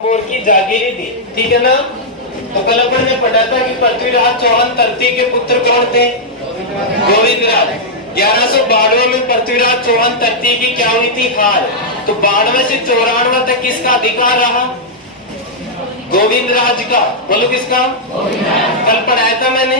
Bore की जागीरी थी, ठीक है ना। तो कल अपन ने पढ़ा था कि पृथ्वीराज चौहान तरती के पुत्र कौन थे? गोविंदराज। 1192 में पृथ्वीराज चौहान तरती की क्या हुई थी? हार। तो 92 से 94 तक किसका अधिकार रहा? गोविंदराज का। बोलो किसका? कल पढ़ाया था मैंने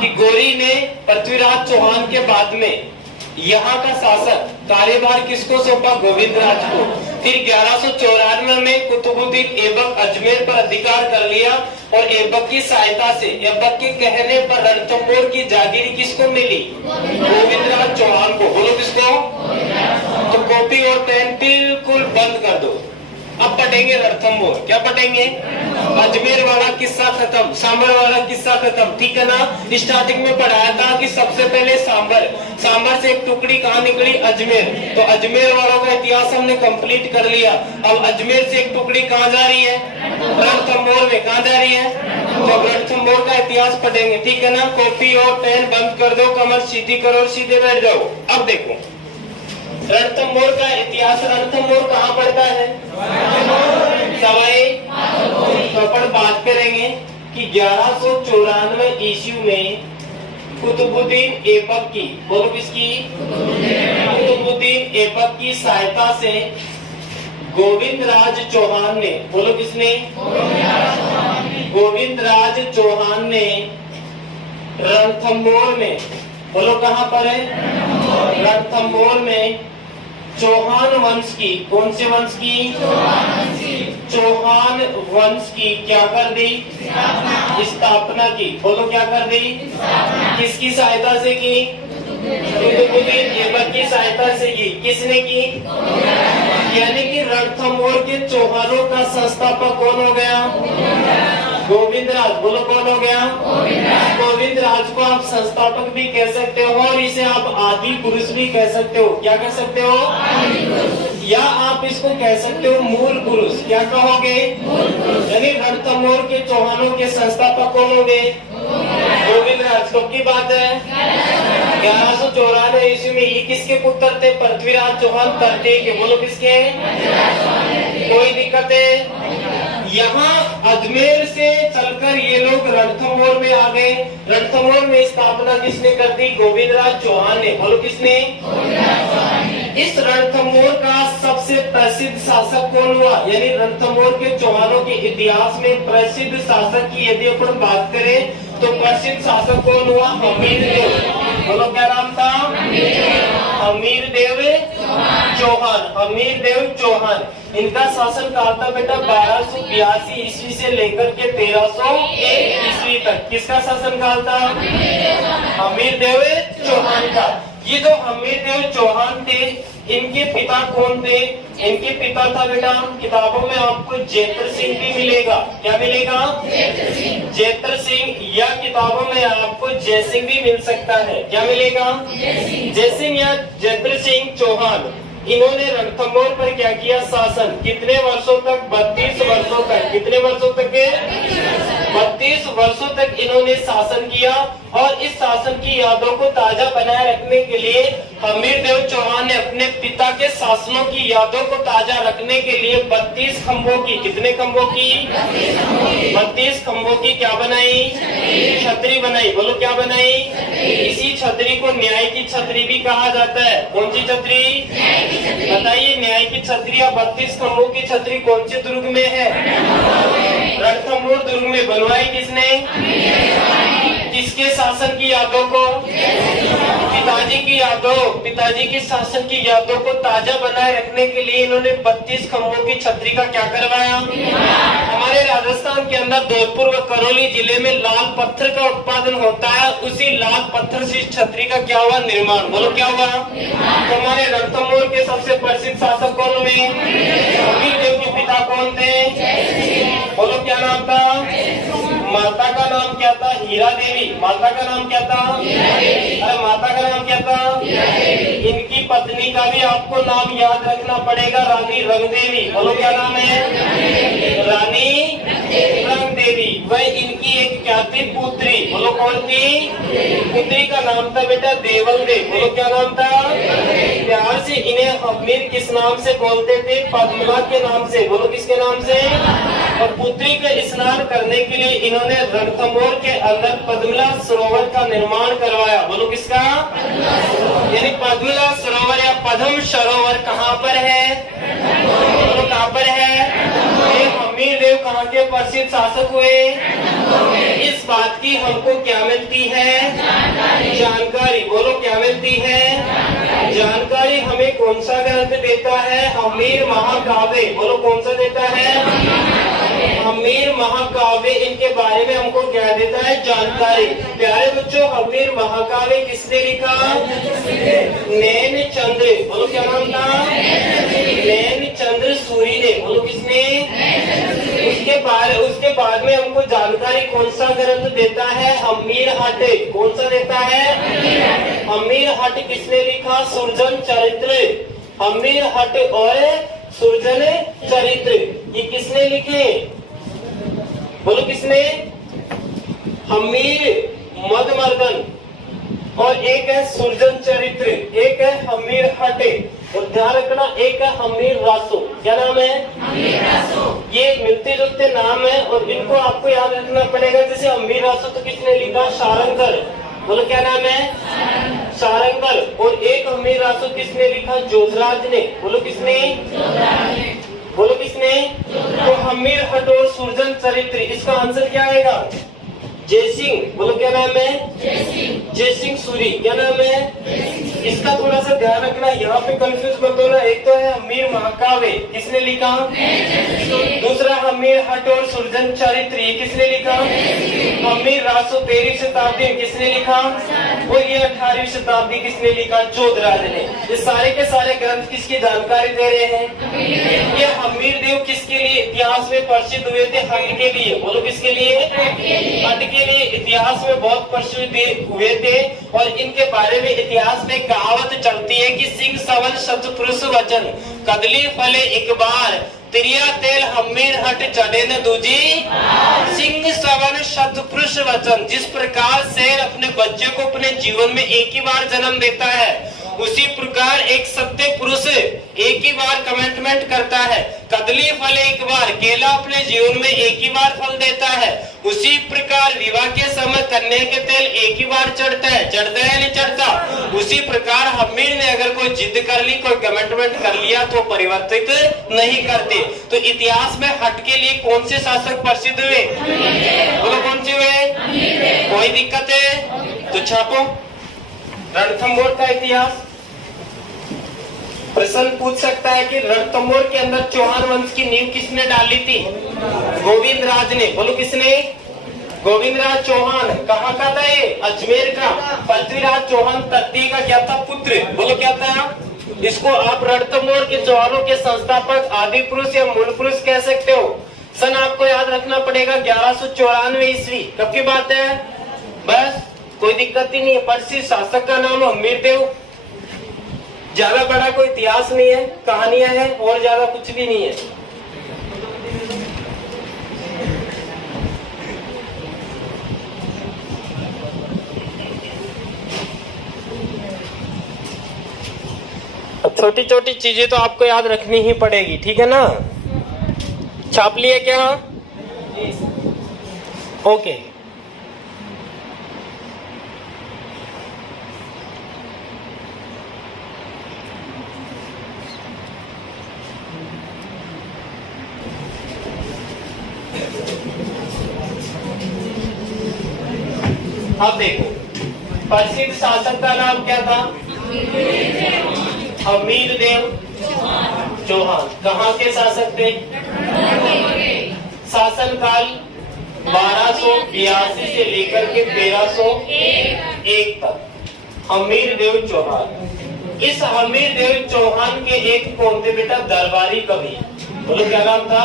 कि गौरी ने पृथ्वीराज चौहान के बाद में यहाँ का शासक कार्यभार किसको सौंपा? गोविंदराज को। फिर 1194 में कुतुबुद्दीन ऐबक अजमेर पर अधिकार कर लिया और ऐबक की सहायता से, ऐबक के कहने पर रणथंभौर की जागीरी किसको मिली? गोविंदराज चौहान को। बोलो किसको? तो कॉपी और पेन बिल्कुल बंद कर दो। अब पढ़ेंगे रणथंभौर। क्या पढ़ेंगे? अजमेर वाला किस्सा खत्म, सांबर वाला किस्सा खत्म, ठीक है ना। स्टार्टिंग में पढ़ाया था कि सबसे पहले सांबर, सांबर से एक टुकड़ी कहाँ निकली? अजमेर। तो अजमेर वालों का इतिहास हमने कंप्लीट कर लिया। अब अजमेर से एक टुकड़ी कहाँ जा रही है? रणथंभौर में। कहाँ जा रही है? तो रणथंभौर का इतिहास पढ़ेंगे, ठीक है ना। कॉपी और पेन बंद कर दो, कमर सीधी करो और सीधे बैठ जाओ। अब देखो रणथंभौर का इतिहास। रणथंभौर कहाँ पड़ता है? सवाई। तो अपन बात करेंगे कि 1194 ईस्वी में कुतुबुद्दीन ऐबक की, बोलो किसकी? कुतुबुद्दीन ऐबक की सहायता से गोविंदराज चौहान ने, बोलो किसने? गोविंदराज चौहान ने रणथंभौर में, बोलो कहाँ पर है? रणथंभौर में चौहान वंश की, कौन से वंश की? चौहान वंश की क्या कर दी? स्थापना की। बोलो क्या कर दी? किसकी सहायता से की? कुतुबुद्दीन ऐबक की सहायता से की। किसने की? यानी कि रणथंभौर के चौहानों का संस्थापक कौन हो गया? गोविंदराज। बोलो कौन हो गया? गोविंदराज को आप संस्थापक भी कह सकते हो और इसे आप आदि पुरुष भी कह सकते हो। क्या कह सकते हो? या आप इसको कह सकते हो मूल पुरुष। क्या कहोगे? यानी रणथंभौर के चौहानों के संस्थापक कौन हो गए? गोविंदराज। कब की बात है? 1194 ईस्वी में। ये किसके पुत्र थे? पृथ्वीराज चौहान तरती के। बोलो किसके? कोई दिक्कत है? यहाँ अजमेर से चलकर ये लोग रणथंभौर में आ गए। रणथंभौर में स्थापना किसने कर दी? गोविंदराज चौहान ने। बोलो किसने? इस रणथंभौर का सबसे प्रसिद्ध शासक कौन हुआ? यानी रणथंभौर के चौहानों के इतिहास में प्रसिद्ध शासक की यदि अपन बात करें तो प्रसिद्ध शासक कौन हुआ? हमीरदेव। बोलो क्या नाम था? हमीरदेव चौहान। हमीरदेव चौहान। इनका शासन काल था बेटा 1282 ईस्वी से लेकर के 1301 ईस्वी तक। किसका शासन काल था? हमीरदेव चौहान का। ये जो हमीरदेव चौहान थे, इनके पिता कौन थे? इनके पिता था बेटा, किताबों में आपको जैत्र सिंह भी मिलेगा। क्या मिलेगा? जैत्र सिंह। या किताबों में आपको जय सिंह भी मिल सकता है। क्या मिलेगा? जय सिंह या जैत्र सिंह चौहान। इन्होंने रणथंभौर पर क्या किया? शासन। कितने वर्षों तक? 32 वर्षों तक। कितने वर्षों तक? 32 वर्षों तक इन्होंने शासन किया। और इस शासन की यादों को ताजा बनाए रखने के लिए हमीरदेव चौहान ने अपने पिता के शासनों की यादों को ताजा रखने के लिए 32 खंभों की, कितने खंभों की? 32 खंभों की क्या बनाई? छतरी बनाई। बोलो क्या बनाई? इसी छतरी को न्याय की छतरी भी कहा जाता है। कौन सी छतरी? बताइए, न्याय की छतरी या 32 खंभों की छतरी कौन से दुर्ग में है? रणथंभौर दुर्ग में। बनवाई किसने? किसके शासन की यादों को? पिताजी की यादों, पिताजी के शासन की यादों को ताजा बनाए रखने के लिए इन्होंने 32 खंभों की छतरी का क्या करवाया? हमारे राजस्थान के अंदर धौलपुर व करौली जिले में लाल पत्थर का उत्पादन होता है। उसी लाल पत्थर से इस छतरी का क्या हुआ? निर्माण। बोलो क्या हुआ? तो हमारे रणथंभौर के सबसे प्रसिद्ध शासक कौन हुए? हमीरदेव के पिता कौन थे? बोलो क्या नाम था? माता का नाम क्या था? हीरा देवी। माता का नाम क्या था? अरे माता का नाम क्या था? इनकी पत्नी का भी आपको नाम याद रखना पड़ेगा, रानी रंगदेवी। बोलो क्या नाम है? रानी रंगदेवी। वह इनकी एक क्या थी? पुत्री। बोलो कौन थी? पुत्री का नाम था बेटा देवल देव। बोलो क्या नाम था? प्यार से इन्हें हमीर किस नाम से बोलते थे? पद्मनाथ के नाम से। बोलो किसके नाम से? और पुत्री के स्नान करने के लिए इन्होंने रणथंभौर के अंदर पद्मला सरोवर का निर्माण करवाया। बोलो किसका? यानी पद्मला सरोवर या पद्म सरोवर कहाँ पर है? बोलो कहाँ पर है? ये हमीर देव कहाँ के प्रसिद्ध शासक हुए? इस बात की हमको क्या मिलती है? जानकारी। बोलो क्या मिलती है? जानकारी हमें कौन सा ग्रंथ देता है? हमीर महाकाव्य। बोलो कौन सा देता है? हमीर महाकाव्य। इनके बारे में हमको क्या देता है? जानकारी। प्यारे बच्चों, हमीर महाकाव्य किसने लिखा? नैन चंद्र। बोलो क्या नाम था? नैन चंद्र सूरी ने। बोलो किसने? उसके बाद में हमको जानकारी कौन सा ग्रंथ देता है? हमीर हट। कौन सा देता है? हमीर हट किसने लिखा? सुरजन चरित्र। हमीर हट और सुरजन चरित्र ये किसने लिखे? बोलो किसने? हमीर मदमर्दन और एक है सुरजन चरित्र, एक है हमीर हट। और ध्यान रखना, एक है हमीर रासो। क्या नाम है? हमीर रासो। ये मिलते जुलते नाम है और इनको आपको याद रखना पड़ेगा। जैसे हमीर रासो तो किसने लिखा? सारंगधर। बोलो क्या नाम है? सारंगधर। और एक हमीर रासो किसने लिखा? जोधराज ने। बोलो किसने? बोलो किसने? तो हमीर हट और सुरजन चरित्र, इसका आंसर क्या आएगा? जयसिंह। बोलो क्या नाम है? जयसिंह सूरी। क्या नाम है? इसका थोड़ा सा ध्यान रखना, यहाँ पे कंफ्यूज मत होना। एक तो है हमीर महाकाव्य, किसने लिखा? दूसरा हमीर हट और सुरजन चरित्र, ये किसने लिखा? हमीर रासो 13वीं शताब्दी में किसने लिखा? और ये 18वीं शताब्दी किसने लिखा? जोधराज ने। ये सारे के सारे ग्रंथ किसकी जानकारी दे रहे हैं? ये हमीर देव किसके लिए इतिहास में प्रसिद्ध हुए थे? हट के लिए। बोलो किसके लिए? हट के लिए इतिहास में बहुत प्रसिद्ध हुए थे। और इनके बारे में इतिहास में कहावत चलती है कि सिंह सवन सतपुरुष वचन कदली फले एक बार तिरिया तेल हमीर हट चढ़े न दूजी। सिंह सवन सतपुरुष वचन, जिस प्रकार शेर अपने बच्चे को अपने जीवन में एक ही बार जन्म देता है, उसी प्रकार एक सत्य पुरुष एक ही बार कमिटमेंट करता है। कदली फल एक बार, केला अपने जीवन में एक ही बार फल देता है। उसी प्रकार विवाह के समय कन्या के तेल एक ही बार चढ़ता है। चढ़ता है नहीं चढ़ता? उसी प्रकार हमीर ने अगर कोई जिद कर ली, कोई कमिटमेंट कर लिया तो परिवर्तित नहीं करते। तो इतिहास में हट के लिए कौन से शासक प्रसिद्ध हुए? बोलो कौन से हुए? कोई दिक्कत है तो छापो। रणथंभौर का इतिहास प्रश्न पूछ सकता है कि रणथंभौर के अंदर चौहान वंश की नींव किसने डाली थी? गोविंद राज ने। बोलो किसने? गोविंद राज चौहान। कहाँ का था ये? अजमेर का। पृथ्वीराज चौहान तृतीय का क्या था? पुत्र। बोलो क्या था? इसको आप रणथंभौर के चौहानों के संस्थापक, आदि पुरुष या मूल पुरुष कह सकते हो। सन आपको याद रखना पड़ेगा 1194 ईस्वी। कब की बात है? बस कोई दिक्कत ही नहीं है। प्रसिद्ध शासक का नाम हमीर देव। ज्यादा बड़ा कोई इतिहास नहीं है, कहानियां हैं और ज्यादा कुछ भी नहीं है। छोटी छोटी चीजें तो आपको याद रखनी ही पड़ेगी, ठीक है ना? छाप लिए क्या? ओके। अब देखो, प्रसिद्ध शासक का नाम क्या था? हमीर देव चौहान। कहाँ के शासक थे? शासन काल 1282 से लेकर के 1301 तक हमीर देव चौहान। इस हमीर देव चौहान के एक कौन थे बेटा? दरबारी कवि। बोलो क्या नाम था?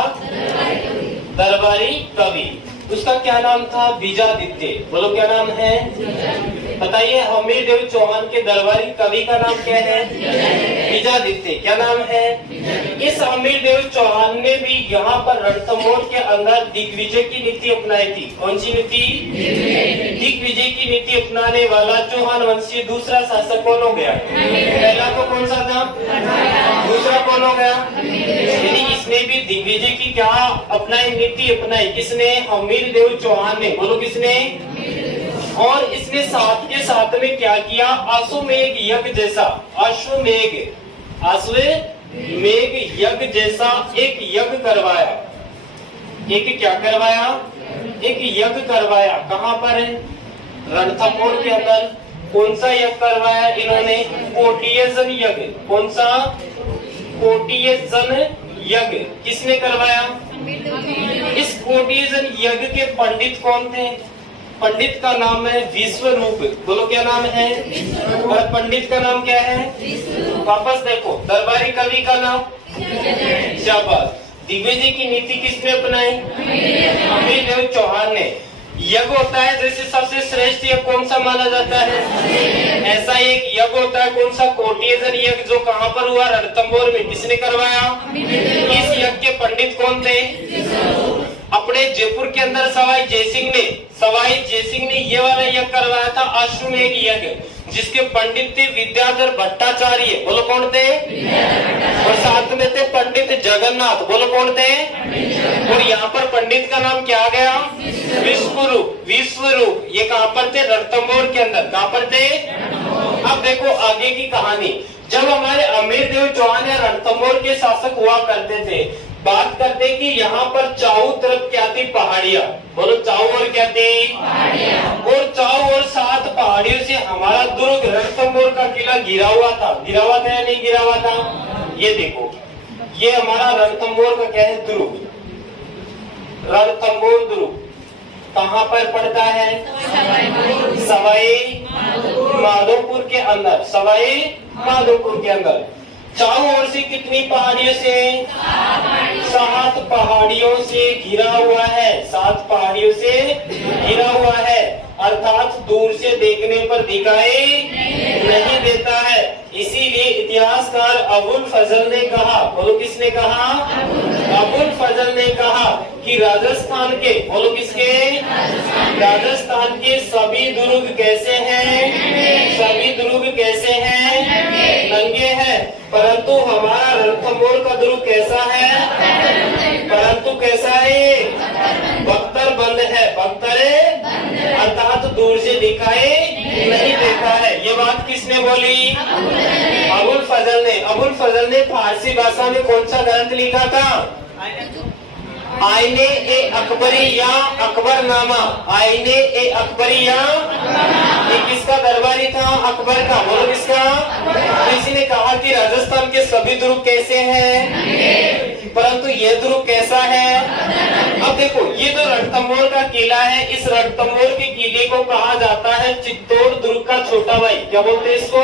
दरबारी कवि। उसका क्या नाम था? बीजादित्य। बोलो क्या नाम है? बताइए हमीर देव चौहान के दरबारी कवि का नाम क्या है? विजयादित्य। क्या नाम है? इस हमीर देव चौहान ने भी यहाँ पर रणथंभौर के अंदर दिग्विजय की नीति अपनाई थी। कौन सी नीति? दिग्विजय की नीति अपनाने वाला चौहान वंशीय दूसरा शासक कौन हो गया? पहला तो कौन सा था? दूसरा कौन हो गया? यानी इसने भी दिग्विजय की क्या अपनाई? नीति अपनाई। किसने? हमीर देव चौहान ने। बोलो किसने? और इसने साथ के साथ में क्या किया? अश्वमेघ यज्ञ जैसा, अश्वमेघ यज्ञ जैसा एक यज्ञ करवाया। एक क्या करवाया? एक यज्ञ करवाया। कहाँ पर? रणथंभौर के अंदर। कौन सा यज्ञ करवाया इन्होंने? कोटियजन यज्ञ। कौन सा? कोटियजन यज्ञ। किसने करवाया? इस कोटियजन यज्ञ के पंडित कौन थे? पंडित का नाम है विश्वरूप। बोलो क्या नाम है? और पंडित का नाम क्या है? वापस देखो, दरबारी कवि का नाम? शाबाश। दिग्विजय की नीति किसने अपनाई? हमीर देव चौहान ने। यज्ञ होता है जैसे सबसे श्रेष्ठ यज्ञ कौन सा माना जाता है? ऐसा एक यज्ञ होता है। कौन सा? कोटियजन यज्ञ, जो कहाँ पर हुआ? रणथंभौर में। किसने करवाया? इस यज्ञ के पंडित कौन थे? अपने जयपुर के अंदर सवाई जयसिंह ने ये वाला यज्ञ करवाया था, अश्वमेघ यज्ञ, जिसके पंडित थे विद्याधर भट्टाचार्य। बोलो कौन थे? और साथ में थे पंडित जगन्नाथ। बोलो कौन थे? और यहाँ पर पंडित का नाम क्या आ गया? विश्वरूप। ये कहाँ पर थे? रणथंभौर के अंदर। कहाँ पर थे? अब देखो आगे की कहानी। जब हमारे हमीर देव चौहान या रणथंभौर के शासक हुआ करते थे, बात करते कि यहाँ पर चारों तरफ क्या थी? पहाड़ियाँ। बोलो चारों ओर क्या थी? और चारों ओर 7 पहाड़ियों से हमारा दुर्ग रणथंभौर का किला घिरा हुआ था। घिरा हुआ था या नहीं घिरा हुआ था? ये देखो, ये हमारा रणथंभौर का क्या है? दुर्ग। रणथंभौर दुर्ग कहाँ पर पड़ता है? सवाई माधोपुर के अंदर। सवाई माधोपुर के अंदर। चारों ओर से कितनी पहाड़ियों से? 7 पहाड़ियों से घिरा हुआ है। 7 पहाड़ियों से घिरा हुआ है, अर्थात दूर से देखने पर दिखाई नहीं देता है। इसीलिए इतिहासकार अबुल फजल ने कहा। बोलो किसने कहा? अबुल फजल ने कहा कि राजस्थान के, बोलो किसके? राजस्थान के सभी दुर्ग कैसे हैं? सभी दुर्ग कैसे हैं? नंगे हैं। परंतु हमारा रणथंभौर का दुर्ग कैसा है? परंतु कैसा है? बख्तर बंद है। बख्तर अर्थात दूर से दिखाई नहीं देता है। ये बात किसने बोली? अबुल फजल ने। अबुल फजल ने फारसी भाषा में कौन सा ग्रंथ लिखा था? आईने ए अकबरी या अकबरनामा। आईने ए अकबरी या, ये किसका दरबारी था? अकबर का। बोलो किसका? किसी ने कहा कि राजस्थान के सभी दुर्ग कैसे हैं, परंतु ये दुर्ग कैसा है? अब देखो, ये जो रणथंभौर का किला है, इस रणथंभौर के किले को कहा जाता है चित्तौड़ दुर्ग का छोटा भाई। क्या बोलते हैं इसको?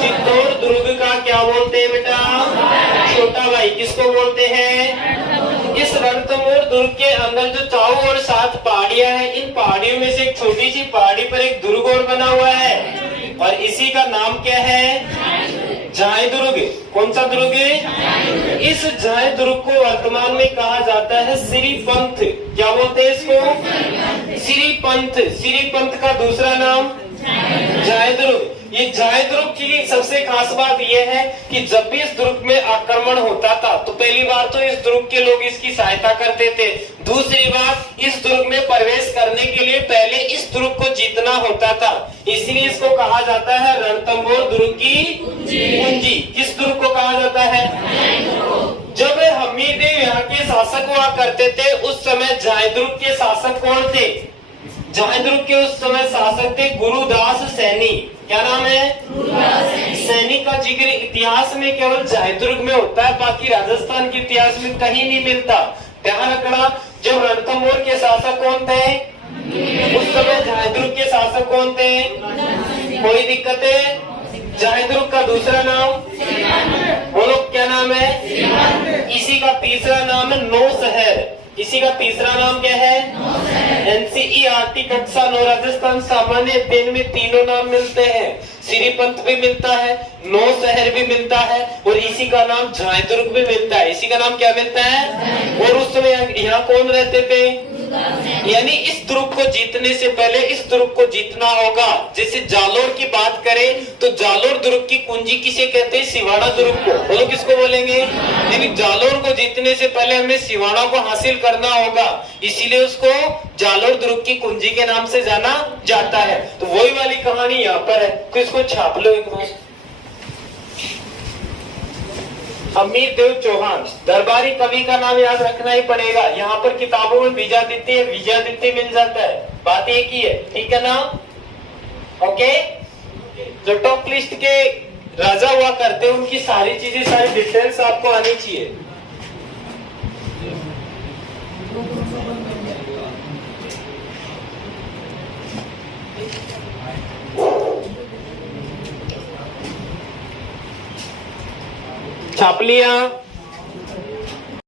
चित्तौड़ दुर्ग का क्या बोलते हैं बेटा? छोटा भाई। किसको बोलते हैं? इस रणथंभौर दुर्ग के अंदर जो चारों ओर 7 पहाड़ियां हैं, इन पहाड़ियों में से एक छोटी सी पहाड़ी पर एक दुर्ग और बना हुआ है, और इसी का नाम क्या है? झाय दुर्ग। कौन सा दुर्ग? इस झाय दुर्ग को वर्तमान में कहा जाता है श्रीपंथ। क्या बोलते हैं इसको? श्रीपंथ। श्रीपंथ का दूसरा नाम झाय दुर्ग। ये झाय दुर्ग की सबसे खास बात यह है कि जब भी इस दुर्ग में आक्रमण होता था, तो पहली बार तो इस दुर्ग के लोग इसकी सहायता करते थे। दूसरी बात, इस दुर्ग में प्रवेश करने के लिए पहले इस दुर्ग को जीतना होता था। इसलिए इसको कहा जाता है रणथंभौर दुर्ग की कुंजी। किस दुर्ग को कहा जाता है? जब हमीर देव यहाँ के शासक हुआ करते थे, उस समय झाय दुर्ग के शासक कौन थे? झाय दुर्ग के उस समय शासक थे गुरुदास सैनी। क्या नाम है? सैनी का जिक्र इतिहास में केवल झाय दुर्ग में होता है, बाकी राजस्थान के इतिहास में कहीं नहीं मिलता। ध्यान रखना, जब रणथंभौर के शासक कौन थे? उस समय झाय दुर्ग के शासक कौन थे? कोई दिक्कत है? झाय दुर्ग का दूसरा नाम बोलो, क्या नाम है? इसी का तीसरा नाम है नौशहर। इसी का तीसरा नाम क्या है? एनसीईआरटी कक्षा 9 राजस्थान सामान्य अध्ययन में तीनों नाम मिलते हैं। श्रीपंत भी मिलता है, 9 शहर भी मिलता है और इसी का नाम जयदुर्ग भी मिलता है। इसी का नाम क्या मिलता है? और उस समय यहाँ कौन रहते थे? यानी इस दुर्ग को जीतने से पहले इस दुर्ग को जीतना होगा। जैसे जालोर की बात करें तो जालोर दुर्ग की कुंजी किसे कहते हैं? सिवाड़ा दुर्ग को। बोलो किसको बोलेंगे? यानी जालोर को जीतने से पहले हमें सिवाड़ा को हासिल करना होगा, इसीलिए उसको जालोर दुर्ग की कुंजी के नाम से जाना जाता है। तो वही वाली कहानी यहाँ पर है, तो इसको छाप लो एक बार। अमीर देव चौहान दरबारी कवि का नाम याद रखना ही पड़ेगा। यहाँ पर किताबों में विजयादित्य मिल जाता है, बात एक ही है, ठीक है ना? ओके, जो टॉप लिस्ट के राजा हुआ करते हैं उनकी सारी चीजें, सारी डिटेल्स आपको आनी चाहिए। छाप लिया?